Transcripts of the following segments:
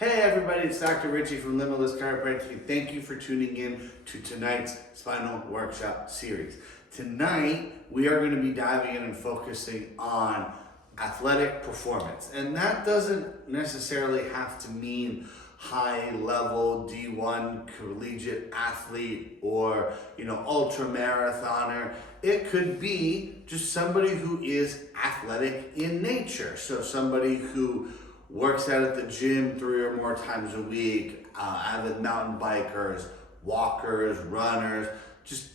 Hey everybody, it's Dr. Richie from Limitless Chiropractic. Thank you for tuning in to tonight's Spinal Workshop series. Tonight, we are going to be diving in and focusing on athletic performance. And that doesn't necessarily have to mean high-level D1 collegiate athlete or, ultra marathoner. It could be just somebody who is athletic in nature. So somebody who works out at the gym 3 or more times a week, avid mountain bikers, walkers, runners, just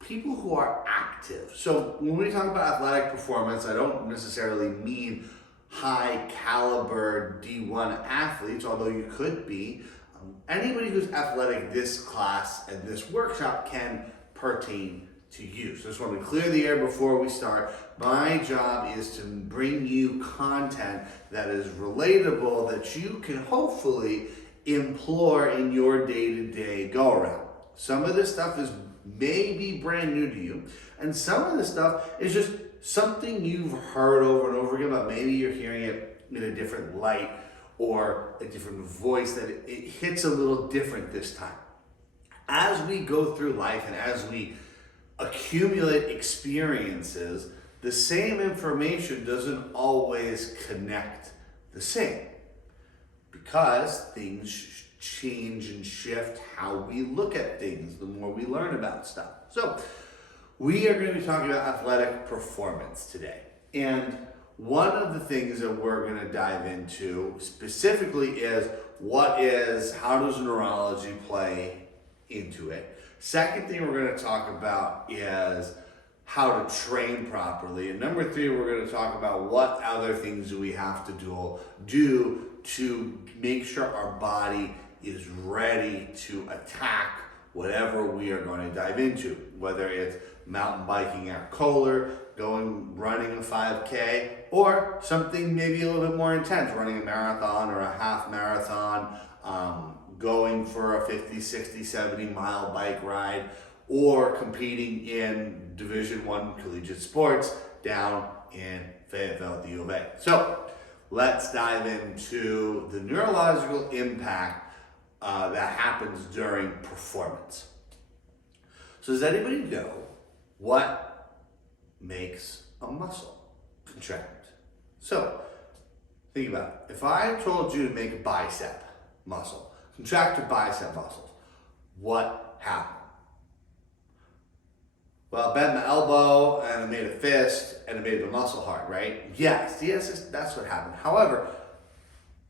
people who are active. So when we talk about athletic performance, I don't necessarily mean high caliber D1 athletes, although you could be. Anybody who's athletic, this class and this workshop can pertain to you. So I just want to clear the air before we start. My job is to bring you content that is relatable, that you can hopefully employ in your day-to-day go-around. Some of this stuff is maybe brand new to you, and some of this stuff is just something you've heard over and over again, but maybe you're hearing it in a different light or a different voice, that it hits a little different this time. As we go through life and as we accumulate experiences, the same information doesn't always connect the same, because things change and shift how we look at things the more we learn about stuff. So we are going to be talking about athletic performance today. And one of the things that we're going to dive into specifically is how does neurology play into it? Second thing we're going to talk about is how to train properly. And number 3, we're going to talk about what other things do we have to do to make sure our body is ready to attack whatever we are going to dive into, whether it's mountain biking at Kohler, running a 5K, or something maybe a little bit more intense, running a marathon or a half marathon, going for a 50, 60, 70 mile bike ride, or competing in Division I collegiate sports down in Fayetteville, the U of A. So let's dive into the neurological impact that happens during performance. So does anybody know what makes a muscle contract? So think about it. If I told you to make a bicep muscle, contract your bicep muscles, what happened? Well, I bent my elbow and I made a fist and it made the muscle hard, right? Yes, that's what happened. However,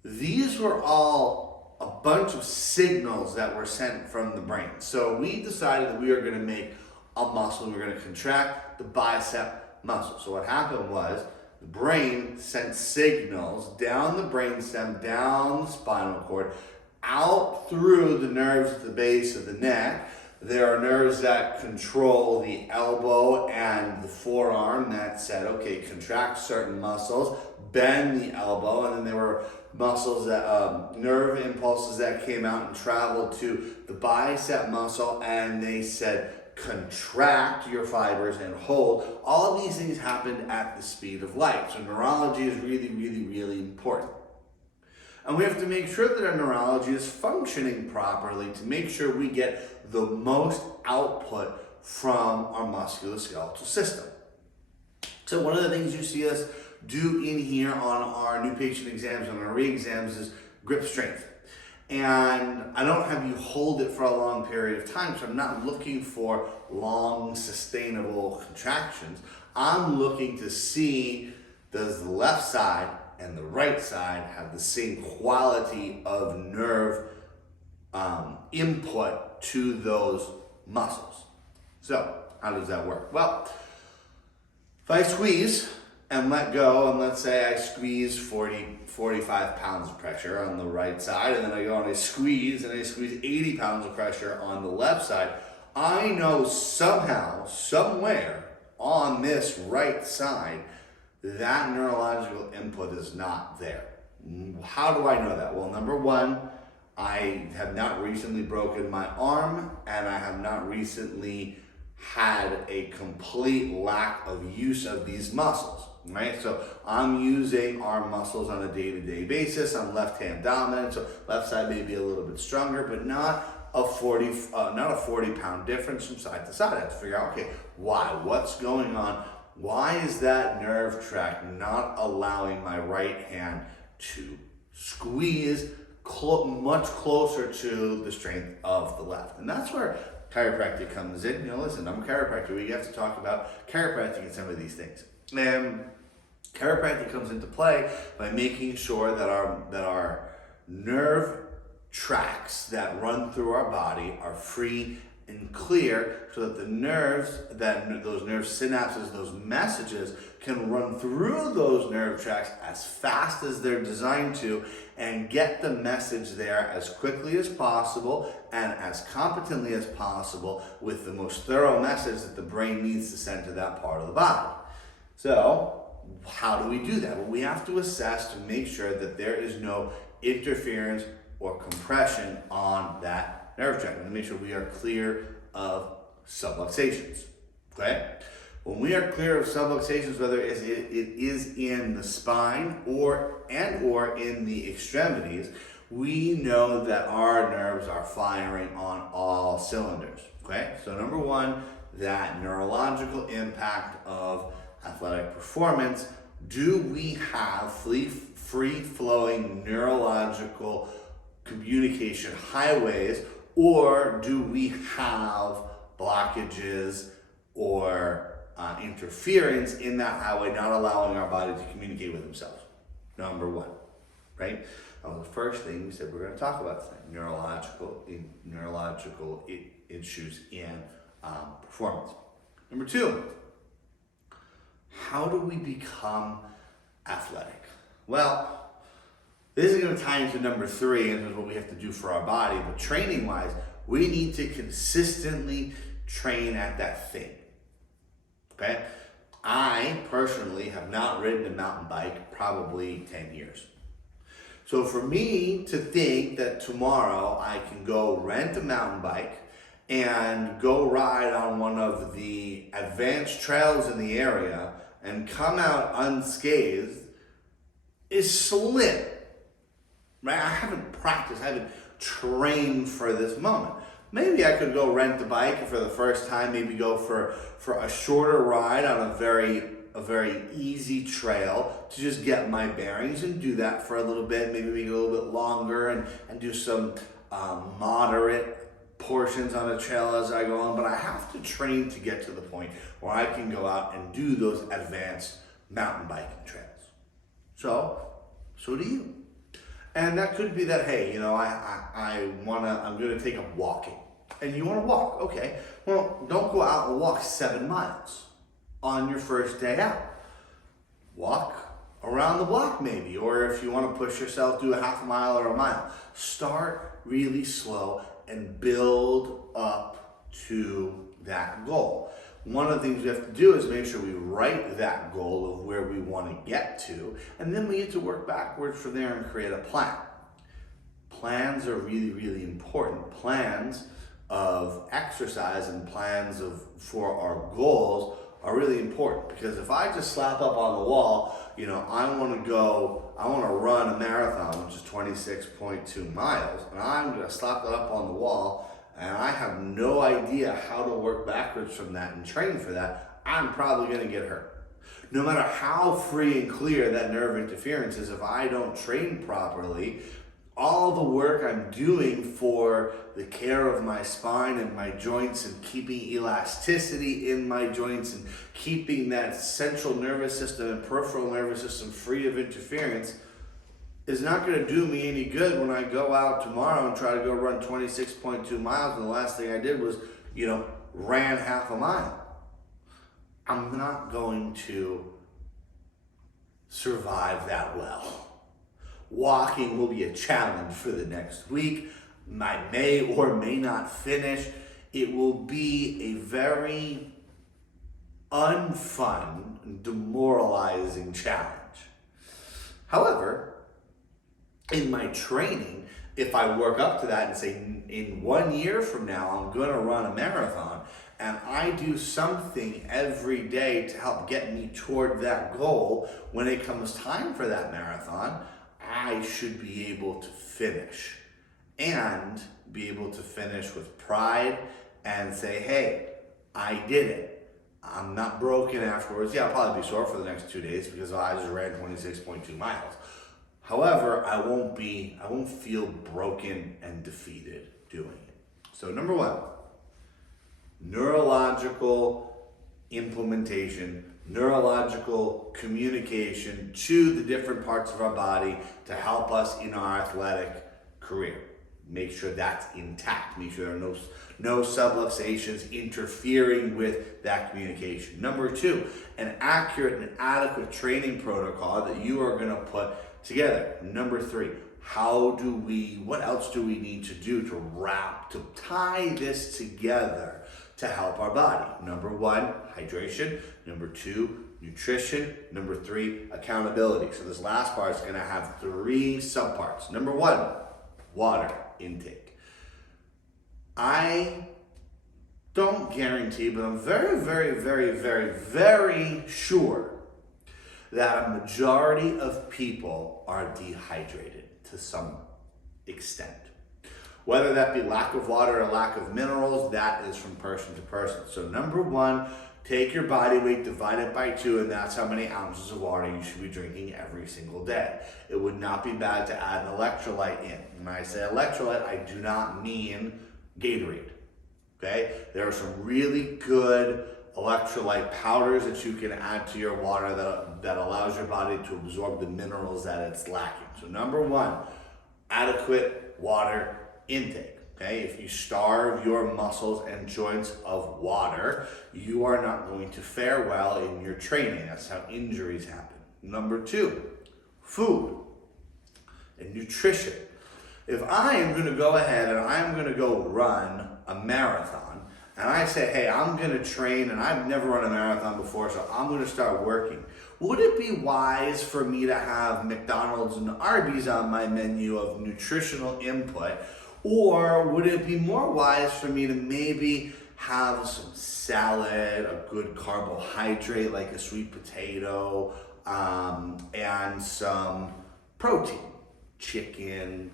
these were all a bunch of signals that were sent from the brain. So we decided that we were going to make a muscle, we were going to contract the bicep muscle. So what happened was the brain sent signals down the brainstem, down the spinal cord, out through the nerves at the base of the neck. There are nerves that control the elbow and the forearm that said, okay, contract certain muscles, bend the elbow, and then there were muscles that, nerve impulses that came out and traveled to the bicep muscle, and they said, contract your fibers and hold. All of these things happened at the speed of light. So neurology is really, really, really important. And we have to make sure that our neurology is functioning properly to make sure we get the most output from our musculoskeletal system. So one of the things you see us do in here on our new patient exams and our re-exams is grip strength. And I don't have you hold it for a long period of time, so I'm not looking for long, sustainable contractions. I'm looking to see, does the left side and the right side have the same quality of nerve input to those muscles? So how does that work? Well, if I squeeze and let go, and let's say I squeeze 45 pounds of pressure on the right side, and then I go and I squeeze 80 pounds of pressure on the left side, I know somehow, somewhere on this right side, that neurological input is not there. How do I know that? Well, number 1, I have not recently broken my arm, and I have not recently had a complete lack of use of these muscles. right? So I'm using arm muscles on a day-to-day basis. I'm left-hand dominant, so left side may be a little bit stronger, but not a 40-pound difference from side to side. I have to figure out, okay, why? What's going on? Why is that nerve tract not allowing my right hand to squeeze much closer to the strength of the left? And that's where chiropractic comes in. Listen, I'm a chiropractor. We have to talk about chiropractic and some of these things. And chiropractic comes into play by making sure that our nerve tracks that run through our body are free and clear, so that the nerves, those nerve synapses, those messages can run through those nerve tracks as fast as they're designed to and get the message there as quickly as possible and as competently as possible with the most thorough message that the brain needs to send to that part of the body. So how do we do that? Well, we have to assess to make sure that there is no interference or compression on that nerve tract, and make sure we are clear of subluxations. Okay? When we are clear of subluxations, whether it is in the spine or in the extremities, we know that our nerves are firing on all cylinders. Okay? So number one, that neurological impact of athletic performance. Do we have free-flowing neurological communication highways, or do we have blockages or interference in that highway, not allowing our body to communicate with themselves? Number one, right? The first thing we said we're going to talk about tonight, neurological issues in performance. Number two, how do we become athletic? Well, this is going to tie into number three, and this is what we have to do for our body. But training-wise, we need to consistently train at that thing. Okay? I personally have not ridden a mountain bike probably 10 years. So for me to think that tomorrow I can go rent a mountain bike and go ride on one of the advanced trails in the area and come out unscathed is slim. Right? I haven't practiced, I haven't trained for this moment. Maybe I could go rent a bike for the first time, maybe go for a shorter ride on a very easy trail to just get my bearings, and do that for a little bit, maybe make it a little bit longer and do some moderate portions on a trail as I go on. But I have to train to get to the point where I can go out and do those advanced mountain biking trails. So do you. And that could be that, hey, I'm gonna take up walking. And you wanna walk, okay. Well, don't go out and walk 7 miles on your first day out. Walk around the block maybe, or if you wanna push yourself, do a half a mile or a mile. Start really slow and build up to that goal. One of the things we have to do is make sure we write that goal of where we want to get to, and then we need to work backwards from there and create a plan. Plans are really, really important. Plans of exercise and plans for our goals are really important, because if I just slap up on the wall, I want to run a marathon, which is 26.2 miles, and I'm going to slap that up on the wall, and I have no idea how to work backwards from that and train for that, I'm probably going to get hurt. No matter how free and clear that nerve interference is, if I don't train properly, all the work I'm doing for the care of my spine and my joints and keeping elasticity in my joints and keeping that central nervous system and peripheral nervous system free of interference is not going to do me any good when I go out tomorrow and try to go run 26.2 miles, and the last thing I did was, ran half a mile. I'm not going to survive that well. Walking will be a challenge for the next week. I may or may not finish. It will be a very unfun, demoralizing challenge. However, in my training, if I work up to that and say, in 1 year from now, I'm going to run a marathon, and I do something every day to help get me toward that goal, when it comes time for that marathon, I should be able to finish, and be able to finish with pride and say, hey, I did it. I'm not broken afterwards. Yeah, I'll probably be sore for the next 2 days because I just ran 26.2 miles. However, I won't feel broken and defeated doing it. So number one, neurological implementation, neurological communication to the different parts of our body to help us in our athletic career. Make sure that's intact. Make sure there are no subluxations interfering with that communication. Number two, an accurate and adequate training protocol that you are going to put together. Number three, what else do we need to do to tie this together to help our body? Number one, hydration. Number two, nutrition. Number three, accountability. So this last part is going to have 3 subparts. Number one, water intake. I don't guarantee, but I'm very, very, very, very, very sure that a majority of people are dehydrated to some extent. Whether that be lack of water or lack of minerals, that is from person to person. So number one, take your body weight, divide it by 2, and that's how many ounces of water you should be drinking every single day. It would not be bad to add an electrolyte in. When I say electrolyte, I do not mean Gatorade. Okay? There are some really good electrolyte powders that you can add to your water that allows your body to absorb the minerals that it's lacking. So number one, adequate water intake. Okay, if you starve your muscles and joints of water, you are not going to fare well in your training. That's how injuries happen. Number two, food and nutrition. If I am going to go ahead and I'm going to go run a marathon, and I say, hey, I'm going to train, and I've never run a marathon before, so I'm going to start working. Would it be wise for me to have McDonald's and Arby's on my menu of nutritional input? Or would it be more wise for me to maybe have some salad, a good carbohydrate like a sweet potato, and some protein, chicken,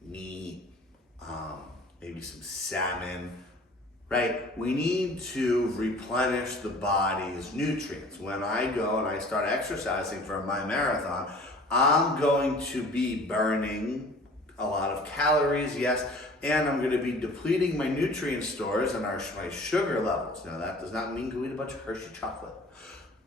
meat, maybe some salmon, right? We need to replenish the body's nutrients. When I go and I start exercising for my marathon, I'm going to be burning a lot of calories, yes, and I'm going to be depleting my nutrient stores and my sugar levels. Now, that does not mean go eat a bunch of Hershey chocolate,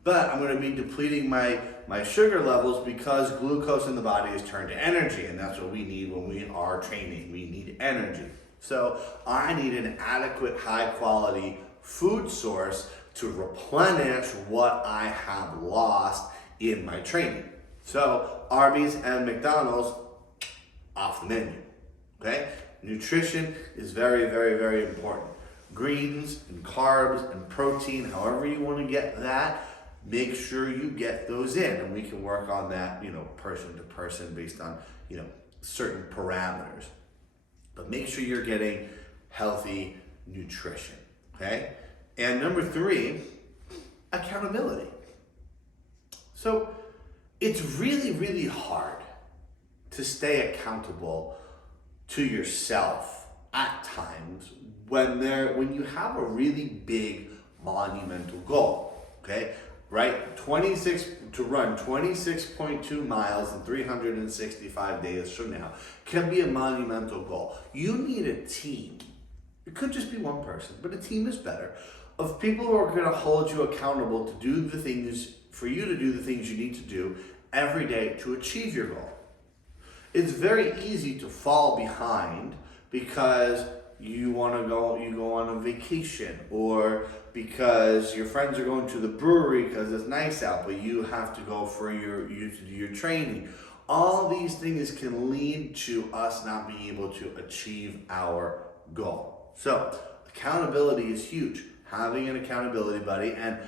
but I'm going to be depleting my sugar levels because glucose in the body is turned to energy, and that's what we need when we are training. We need energy. So I need an adequate, high-quality food source to replenish what I have lost in my training. So Arby's and McDonald's, off the menu, okay? Nutrition is very, very, very important. Greens and carbs and protein, however you want to get that, make sure you get those in, and we can work on that, person to person based on, certain parameters. But make sure you're getting healthy nutrition, okay? And number 3, accountability. So it's really, really hard to stay accountable to yourself at times when you have a really big monumental goal, okay? Right? To run 26.2 miles in 365 days from now can be a monumental goal. You need a team. It could just be one person, but a team is better, of people who are going to hold you accountable to do the things, for you to do the things you need to do every day to achieve your goal. It's very easy to fall behind because you go on a vacation, or because your friends are going to the brewery because it's nice out, but you have to go for your training. All these things can lead to us not being able to achieve our goal. So accountability is huge. Having an accountability buddy, and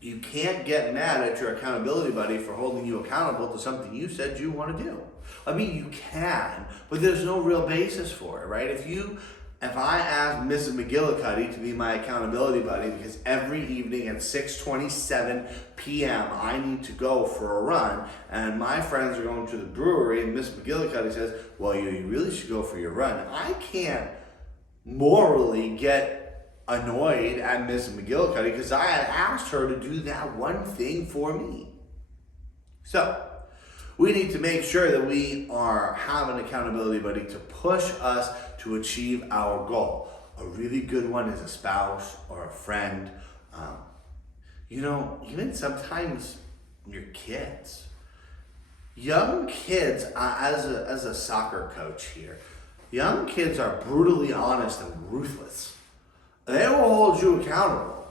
you can't get mad at your accountability buddy for holding you accountable to something you said you want to do. I mean, you can, but there's no real basis for it, right? If you If I ask Mrs. McGillicuddy to be my accountability buddy because every evening at 6:27 p.m. I need to go for a run, and my friends are going to the brewery, and Miss McGillicuddy says, well, you really should go for your run. I can't morally get annoyed at Miss McGillicuddy because I had asked her to do that one thing for me. So, we need to make sure that we have an accountability buddy to push us to achieve our goal. A really good one is a spouse or a friend. Even sometimes your kids. Young kids, as a soccer coach here, young kids are brutally honest and ruthless. They will hold you accountable,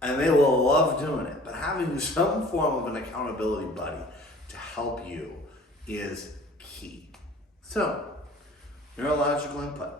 and they will love doing it. But having some form of an accountability buddy to help you is key. So, neurological input.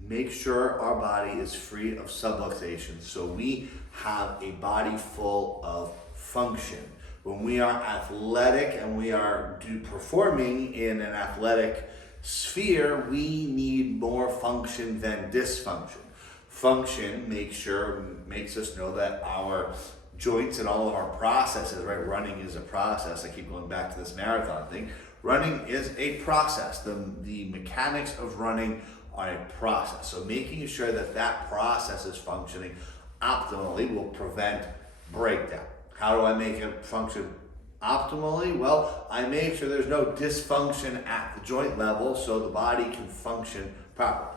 Make sure our body is free of subluxation so we have a body full of function. When we are athletic and we are performing in an athletic sphere, we need more function than dysfunction. Function makes us know that our joints and all of our processes, right? Running is a process. I keep going back to this marathon thing. Running is a process. The mechanics of running are a process. So making sure that process is functioning optimally will prevent breakdown. How do I make it function optimally? Well, I make sure there's no dysfunction at the joint level so the body can function properly.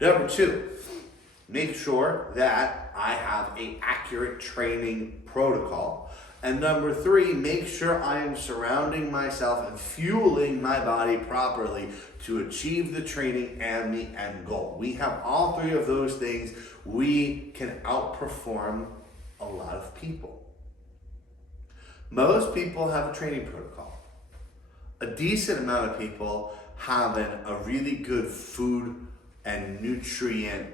Number 2, make sure that I have an accurate training protocol. And number 3, make sure I am surrounding myself and fueling my body properly to achieve the training and the end goal. We have all 3 of those things. We can outperform a lot of people. Most people have a training protocol. A decent amount of people have a really good food and nutrient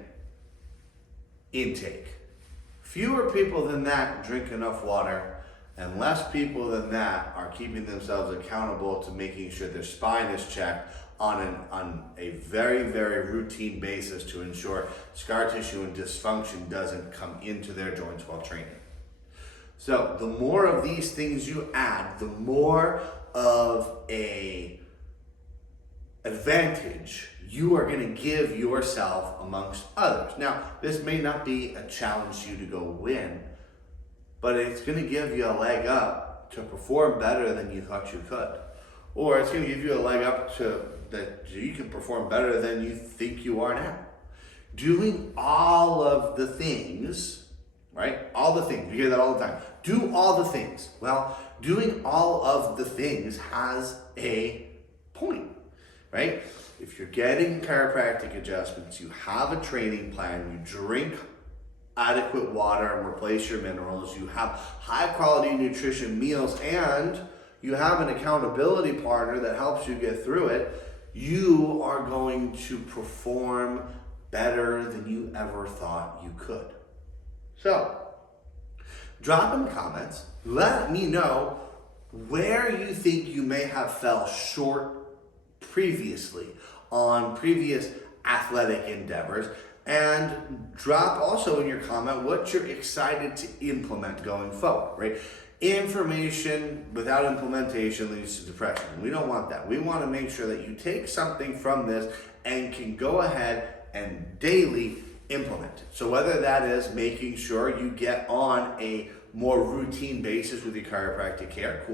intake. Fewer people than that drink enough water, and less people than that are keeping themselves accountable to making sure their spine is checked on a very, very routine basis to ensure scar tissue and dysfunction doesn't come into their joints while training. So the more of these things you add, the more of a advantage you are going to give yourself amongst others. Now, this may not be a challenge to you to go win, but it's going to give you a leg up to perform better than you thought you could. Or it's going to give you a leg up that you can perform better than you think you are now. Doing all of the things, right? All the things. You hear that all the time. Do all the things. Well, doing all of the things has a point, right? If you're getting chiropractic adjustments, you have a training plan, you drink adequate water and replace your minerals, you have high quality nutrition meals, and you have an accountability partner that helps you get through it, you are going to perform better than you ever thought you could. So, drop in the comments, let me know where you think you may have fell short previously on previous athletic endeavors, and drop also in your comment what you're excited to implement going forward, right? Information without implementation leads to depression. We don't want that. We want to make sure that you take something from this and can go ahead and daily implement it. So whether that is making sure you get on a more routine basis with your chiropractic care,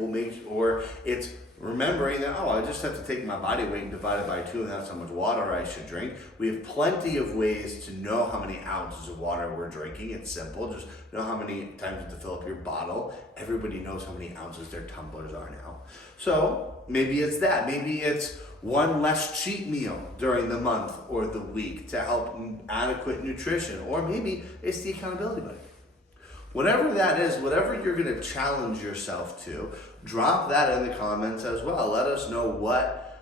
or it's remembering that, I just have to take my body weight and divide it by 2 and that's how much water I should drink. We have plenty of ways to know how many ounces of water we're drinking. It's simple. Just know how many times you have to fill up your bottle. Everybody knows how many ounces their tumblers are now. So maybe it's that. Maybe it's one less cheat meal during the month or the week to help adequate nutrition. Or maybe it's the accountability buddy. Whatever that is, whatever you're going to challenge yourself to, drop that in the comments as well. Let us know what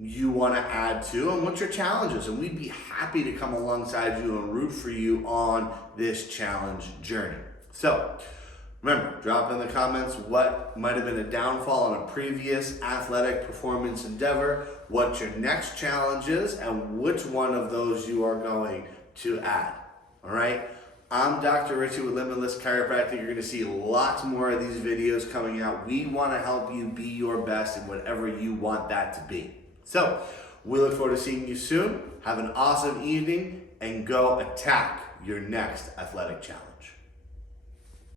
you want to add to and what your challenge is. And we'd be happy to come alongside you and root for you on this challenge journey. So, Remember, drop in the comments what might have been a downfall on a previous athletic performance endeavor, what your next challenge is, and which one of those you are going to add. All right? I'm Dr. Richie with Limitless Chiropractic. You're going to see lots more of these videos coming out. We want to help you be your best in whatever you want that to be. So, we look forward to seeing you soon. Have an awesome evening and go attack your next athletic challenge.